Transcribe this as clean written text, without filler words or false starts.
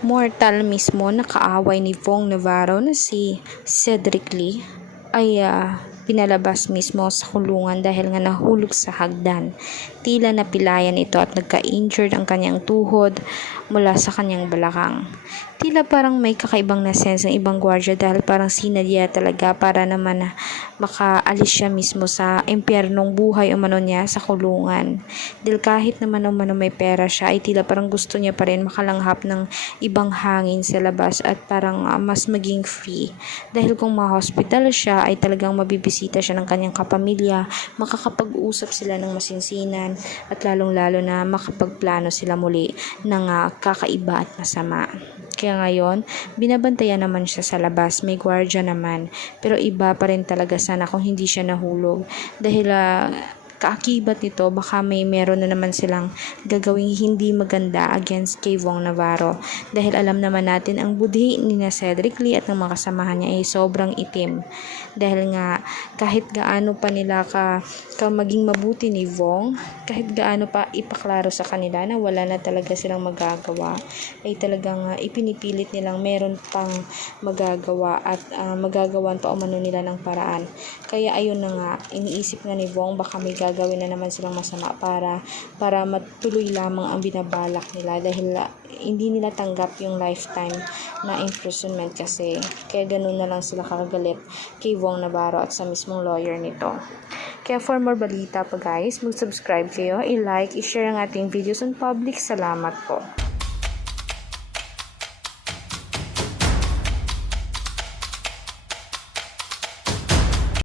mortal mismo na kaaway ni Vong Navarro na si Cedric Lee ay pinalabas mismo sa kulungan dahil nga nahulog sa hagdan. Tila napilayan ito at nagka-injured ang kanyang tuhod mula sa kanyang balakang. Tila parang may kakaibang na sense ng ibang gwardiya dahil parang sinadya talaga para naman makaalis siya mismo sa impyernong buhay umano niya sa kulungan. Dahil kahit naman umano may pera siya ay tila parang gusto niya pa rin makalanghap ng ibang hangin sa labas at parang mas maging free. Dahil kung ma-hospital siya ay talagang mabibisita siya ng kanyang kapamilya, makakapag-usap sila ng masinsinan at lalong-lalo na makapagplano sila muli ng kakaiba at masama. Kaya ngayon, binabantayan naman siya sa labas, may gwardiya naman, pero iba pa rin talaga sana kung hindi siya nahulog dahil kaakibat nito baka meron na naman silang gagawing hindi maganda against kay Vong Navarro dahil alam naman natin ang budhi ni Cedric Lee at ng mga kasamahan niya ay sobrang itim dahil nga kahit gaano pa nila ka maging mabuti ni Vong, kahit gaano pa ipaklaro sa kanila na wala na talaga silang magagawa, ay talagang ipinipilit nilang meron pang magagawa at magagawan pa umano nila ng paraan. Kaya ayun na nga, iniisip nga ni Vong baka may gagawin na naman silang masama para matuloy lamang ang binabalak nila dahil hindi nila tanggap yung lifetime na imprisonment kasi kaya ganun na lang sila kakagalit kay Vong Navarro at sa mismong lawyer nito. Kaya for more balita pa guys, mag-subscribe kayo, i-like, i-share ang ating videos on public. Salamat po.